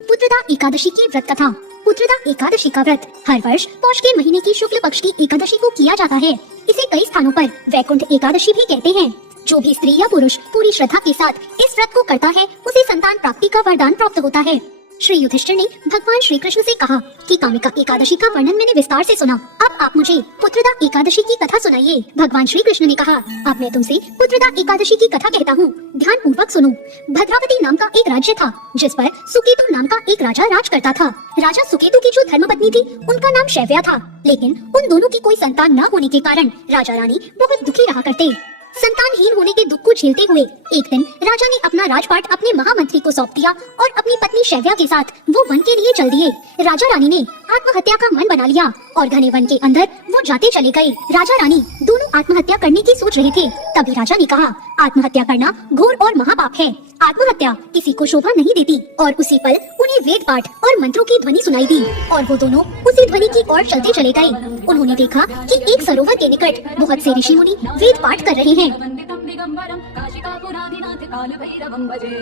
पुत्रदा एकादशी की व्रत कथा। पुत्रदा एकादशी का व्रत हर वर्ष पौष के महीने की शुक्ल पक्ष की एकादशी को किया जाता है। इसे कई स्थानों पर वैकुंठ एकादशी भी कहते हैं। जो भी स्त्री या पुरुष पूरी श्रद्धा के साथ इस व्रत को करता है उसे संतान प्राप्ति का वरदान प्राप्त होता है। श्री युधिष्ठिर ने भगवान श्री कृष्ण से कहा कि कामिका एकादशी का वर्णन मैंने विस्तार से सुना, अब आप मुझे पुत्रदा एकादशी की कथा सुनाइए। भगवान श्री कृष्ण ने कहा, अब मैं तुमसे पुत्रदा एकादशी की कथा कहता हूँ, ध्यान पूर्वक सुनो। भद्रावती नाम का एक राज्य था जिस पर सुकेतु नाम का एक राजा राज करता था। राजा सुकेतु की जो धर्मपत्नी थी उनका नाम शैव्या था, लेकिन उन दोनों की कोई संतान न होने के कारण राजा रानी बहुत दुखी रहा करते। संतानहीन होने के दुख को झेलते हुए एक दिन राजा ने अपना राजपाट अपने महामंत्री को सौंप दिया और अपनी पत्नी शैव्या के साथ वो वन के लिए चल दिए। राजा रानी ने आत्महत्या का मन बना लिया और घने वन के अंदर वो जाते चले गए। राजा रानी दोनों आत्महत्या करने की सोच रहे थे, तभी राजा ने कहा, आत्महत्या करना घोर और महापाप है। आत्महत्या किसी को शोभा नहीं देती। और उसी पल उन्हें वेद पाठ और मंत्रों की ध्वनि सुनाई दी और वो दोनों उसी ध्वनि की ओर चलते चले गए। उन्होंने देखा कि एक सरोवर के निकट बहुत से ऋषि मुनि वेद पाठ कर रहे हैं।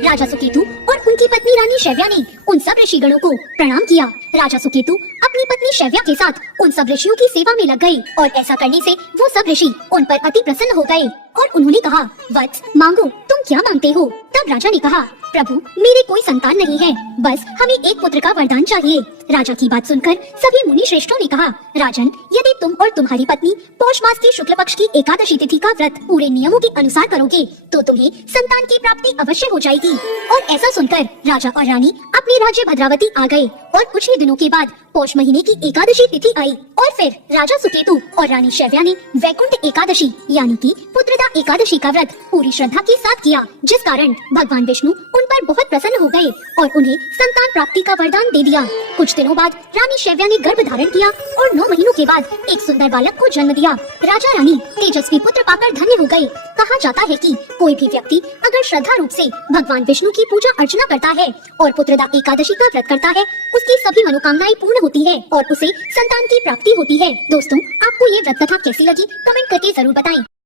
राजा सुकेतु और उनकी पत्नी रानी शैव्या ने उन सब ऋषिगणों को प्रणाम किया। राजा सुकेतु अपनी पत्नी शैव्या के साथ उन सब ऋषियों की सेवा में लग गए और ऐसा करने से वो सब ऋषि उन पर अति प्रसन्न हो गए और उन्होंने कहा, वत्स मांगो, तुम क्या मांगते हो? तब राजा ने कहा, प्रभु मेरे कोई संतान नहीं है, बस हमें एक पुत्र का वरदान चाहिए। राजा की बात सुनकर सभी मुनि श्रेष्ठों ने कहा, राजन, यदि तुम और तुम्हारी पत्नी पौष मास की शुक्ल पक्ष की एकादशी तिथि का व्रत पूरे नियमों के अनुसार करोगे तो तुम्हें संतान की प्राप्ति अवश्य हो जाएगी। और ऐसा सुनकर राजा और रानी अपने राज्य भद्रावती आ गए और कुछ ही दिनों के बाद पौष महीने की एकादशी तिथि आई और फिर राजा सुकेतु और रानी शैव्या ने वैकुंठ एकादशी यानी कि पुत्रदा एकादशी का व्रत पूरी श्रद्धा के साथ किया, जिस कारण भगवान विष्णु उन पर बहुत प्रसन्न हो गए और उन्हें संतान प्राप्ति का वरदान दे दिया। कुछ दिनों बाद रानी शैव्या ने गर्भ धारण किया और 9 महीनों के बाद एक सुंदर बालक को जन्म दिया। राजा रानी तेजस्वी पुत्र पाकर धन्य हो गए। कहा जाता है कि कोई भी व्यक्ति अगर श्रद्धा रूप से भगवान विष्णु की पूजा अर्चना करता है और पुत्रदा एकादशी का व्रत करता है, उसकी सभी मनोकामनाएं पूर्ण होती है और उसे संतान की प्राप्ति होती है। दोस्तों, आपको ये व्रत कथा कैसी लगी कमेंट करके जरूर बताएं।